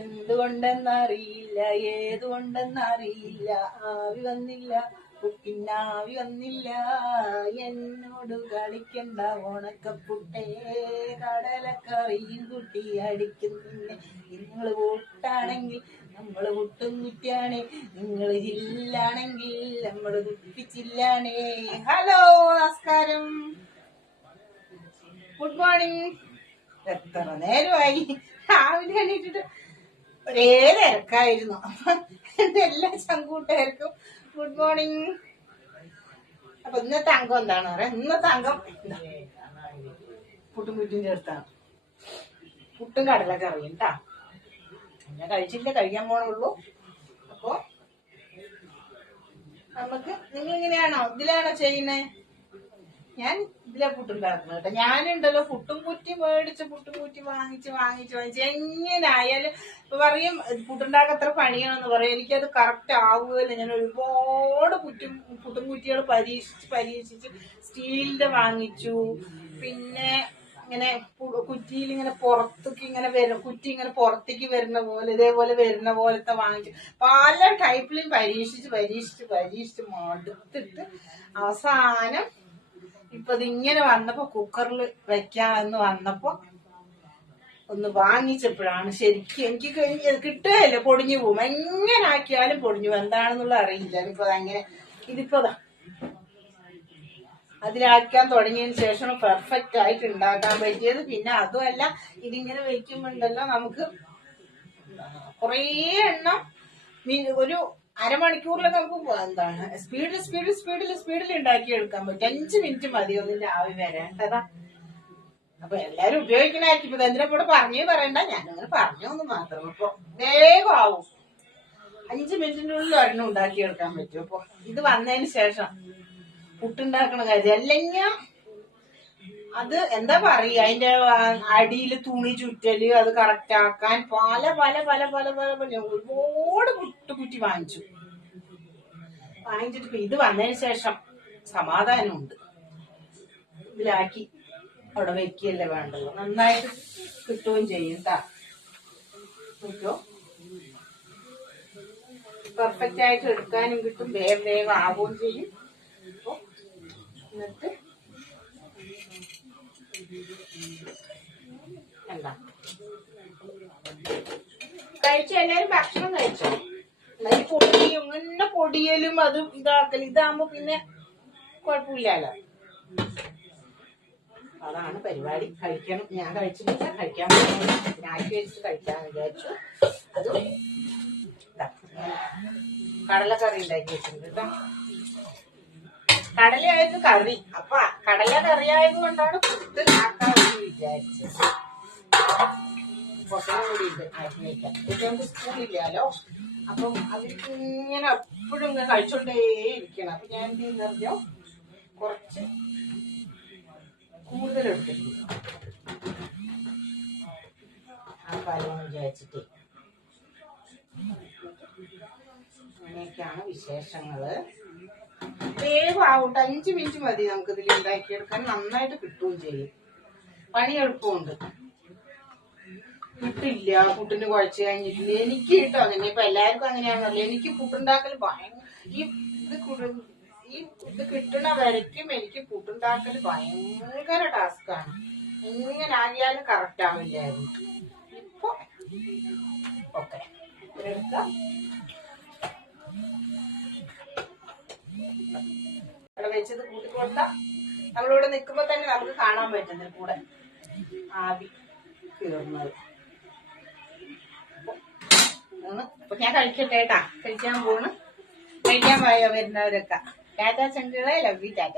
എന്തുകൊണ്ടെന്നറിയില്ല, ഏതുകൊണ്ടെന്നറിയില്ല, ആവി വന്നില്ല, പുട്ടിനാവി വന്നില്ല. എന്നോട് കളിക്കണ്ട ഉണക്കപ്പുട്ടേ, കടലക്കറിയും കുട്ടി അടിക്കുന്നില്ല. നിങ്ങൾ കൂട്ടാണെങ്കിൽ നമ്മള് കുട്ടും കുറ്റിയാണേ, നിങ്ങൾ ജില്ലാണെങ്കിൽ നമ്മള് കുട്ടിച്ചില്ലാണേ. ഹലോ, നമസ്കാരം, ഗുഡ് മോർണിംഗ്. എത്ര നേരമായി രാവിലെ എണീറ്റിട്ട് ഒരേ തിരക്കായിരുന്നു. എന്റെ എല്ലാ ചങ്കൂട്ടുകാർക്കും ഗുഡ് മോർണിംഗ്. അപ്പൊ ഇന്നത്തെ അംഗം എന്താണ് പറയാ? ഇന്നത്തെ അംഗം പുട്ടും കുറ്റിന്റെ അടുത്താണ്. പുട്ടും കടലൊക്കെ അറിയും കേട്ടാ. ഞാൻ കഴിച്ചില്ല, കഴിക്കാൻ പോണുള്ളൂ. അപ്പൊ നമുക്ക് നിങ്ങൾ എങ്ങനെയാണോ ഇതിലാണോ ചെയ്യുന്നേ? ഞാൻ ഇതിലാ പുട്ടുണ്ടാക്കുന്നത് കേട്ടോ. ഞാനുണ്ടല്ലോ പുട്ടും കുറ്റി മേടിച്ച് പുട്ടും കുറ്റി വാങ്ങിച്ച് എങ്ങനെയായാലും ഇപ്പൊ പറയും പുട്ടുണ്ടാക്കത്ര പണിയാണെന്ന് പറയും. എനിക്കത് കറക്റ്റ് ആവുകയില്ല. ഞാൻ ഒരുപാട് പുട്ടും കുറ്റികൾ പരീക്ഷിച്ച് സ്റ്റീലിന്റെ വാങ്ങിച്ചു. പിന്നെ ഇങ്ങനെ കുറ്റിയിൽ ഇങ്ങനെ പുറത്തേക്ക് ഇങ്ങനെ കുറ്റി ഇങ്ങനെ പുറത്തേക്ക് വരുന്ന പോലെ ഇതേപോലെ വരുന്ന പോലത്തെ വാങ്ങിച്ചു. പല ടൈപ്പിലും പരീക്ഷിച്ച് മടുത്തിട്ട് അവസാനം ഇപ്പൊ ഇതിങ്ങനെ വന്നപ്പോ കുക്കറിൽ വെക്കാന്ന് വന്നപ്പോ ഒന്ന് വാങ്ങിച്ചപ്പോഴാണ് ശരിക്കും എനിക്ക് കിട്ടുകയല്ല, പൊടിഞ്ഞു പോകും. എങ്ങനെ ആക്കിയാലും പൊടിഞ്ഞു പോകും. എന്താണെന്നുള്ള അറിയില്ല. ഇപ്പൊ അങ്ങനെ ഇതിപ്പോ അതിലാക്കാൻ തുടങ്ങിയതിന് ശേഷം പെർഫെക്റ്റ് ആയിട്ട് ഉണ്ടാക്കാൻ പറ്റിയത്. പിന്നെ അതുമല്ല, ഇതിങ്ങനെ വെക്കുമ്പോണ്ടല്ലോ നമുക്ക് കുറേ എണ്ണം ഒരു അരമണിക്കൂറിലൊക്കെ നമുക്ക് എന്താണ് സ്പീഡിൽ ഉണ്ടാക്കിയെടുക്കാൻ പറ്റും. 5 മിനിറ്റ് മതി ഒന്നിന്റെ ആവി വരേണ്ടതാ. അപ്പൊ എല്ലാരും ഉപയോഗിക്കണായിരിക്കും. ഇപ്പൊ എന്തിനാ കൂടെ പറയണ്ട, ഞാനങ്ങനെ പറഞ്ഞോന്ന് മാത്രം. ഇപ്പൊ വേഗം ആവും. 5 മിനിറ്റിനുള്ളിൽ ഒരെണ്ണം ഉണ്ടാക്കിയെടുക്കാൻ പറ്റും. അപ്പൊ ഇത് വന്നതിന് ശേഷം പുട്ടുണ്ടാക്കണ കാര്യം അല്ലെങ്കിൽ അത് എന്താ പറയാ, അതിന്റെ അടിയിൽ തുണി ചുറ്റല്, അത് കറക്റ്റ് ആക്കാൻ പല ഒരുപാട് പുട്ടുകുറ്റി വാങ്ങിച്ചിട്ട് ഇത് വന്നതിന് ശേഷം സമാധാനമുണ്ട്. ഇതിലാക്കി അവിടെ വെക്കുകയല്ലേ വേണ്ടല്ലോ. നന്നായിട്ട് കിട്ടുകയും ചെയ്യും ട്ടാ. നോക്കോ, പെർഫെക്റ്റ് ആയിട്ട് എടുക്കാനും കിട്ടും, വേഗം ആവുകയും ചെയ്യും. എന്നിട്ട് എന്താ കഴിച്ചു, എല്ലാരും ഭക്ഷണം കഴിച്ചു. ഇങ്ങനെ പൊടിയലും അതും ഇതാക്കലും ഇതാകുമ്പോ പിന്നെ കുഴപ്പമില്ലല്ലോ. അതാണ് പരിപാടി. കഴിക്കണം. ഞാൻ കഴിച്ചിട്ടില്ല, കഴിക്കാൻ ആക്കി വെച്ചിട്ട് കഴിക്കാന്ന് വിചാരിച്ചു. അതും കടലക്കറി ഉണ്ടാക്കി വെച്ചിട്ടുണ്ട് കേട്ടോ. കടലയായിരുന്നു കറി. അപ്പൊ കടല കറിയായത് കൊണ്ടാണ് പുട്ട് ആക്കാമെന്ന് വിചാരിച്ചത്. കുറച്ചും കൂടി ഉണ്ട് ആക്കി വെക്കാം. കുട്ടികൾക്ക് സ്കൂളില്ലല്ലോ. അപ്പം അവർക്ക് ഇങ്ങനെ എപ്പോഴും ഇങ്ങനെ കഴിച്ചോണ്ടേ ഇരിക്കണം. അപ്പൊ ഞാൻ എന്ത് ചെയ്യുന്നറിഞ്ഞോ, കുറച്ച് കൂടുതലെടുത്തിട്ടുണ്ട് ആ കാര്യം വിചാരിച്ചിട്ട്. അങ്ങനെയൊക്കെയാണ് വിശേഷങ്ങള്. വേഗം ആവട്ടെ. 5 മിനിറ്റ് മതി നമുക്ക് ഇതിൽ ഉണ്ടാക്കിയെടുക്കാൻ. നന്നായിട്ട് കിട്ടുകയും ചെയ്യും. പണി എളുപ്പമുണ്ട്. കിട്ടില്ല, പുട്ടിന് കുഴച്ച് കഴിഞ്ഞിട്ടില്ല. എനിക്ക് കിട്ടും അങ്ങനെ. ഇപ്പൊ എല്ലാവർക്കും അങ്ങനെയാണല്ലോ. എനിക്ക് പുട്ടുണ്ടാക്കൽ ഇത് കിട്ടണ വരയ്ക്കും എനിക്ക് പുട്ടുണ്ടാക്കൽ ഭയങ്കര ടാസ്ക്കാണ്. എങ്ങനെ ആകിയാലും കറക്റ്റ് ആവില്ലായിരുന്നു. ഇപ്പൊ ഓക്കെ എടുക്കാം. ഇവിടെ വെച്ചത് കൂട്ടിക്കൊടുത്താൽ നമ്മളിവിടെ നിൽക്കുമ്പോ തന്നെ നമുക്ക് കാണാൻ പറ്റുന്നത് കൂടെ ആവി കീറുന്നത്. അപ്പൊ ഞാൻ കഴിക്കട്ടെ കേട്ടാ. കഴിക്കാൻ പോണ്. കഴിക്കാൻ വരുന്നവരൊക്കെ ടാറ്റാ ചങ്കുകളെ. Love you. ടാറ്റാ.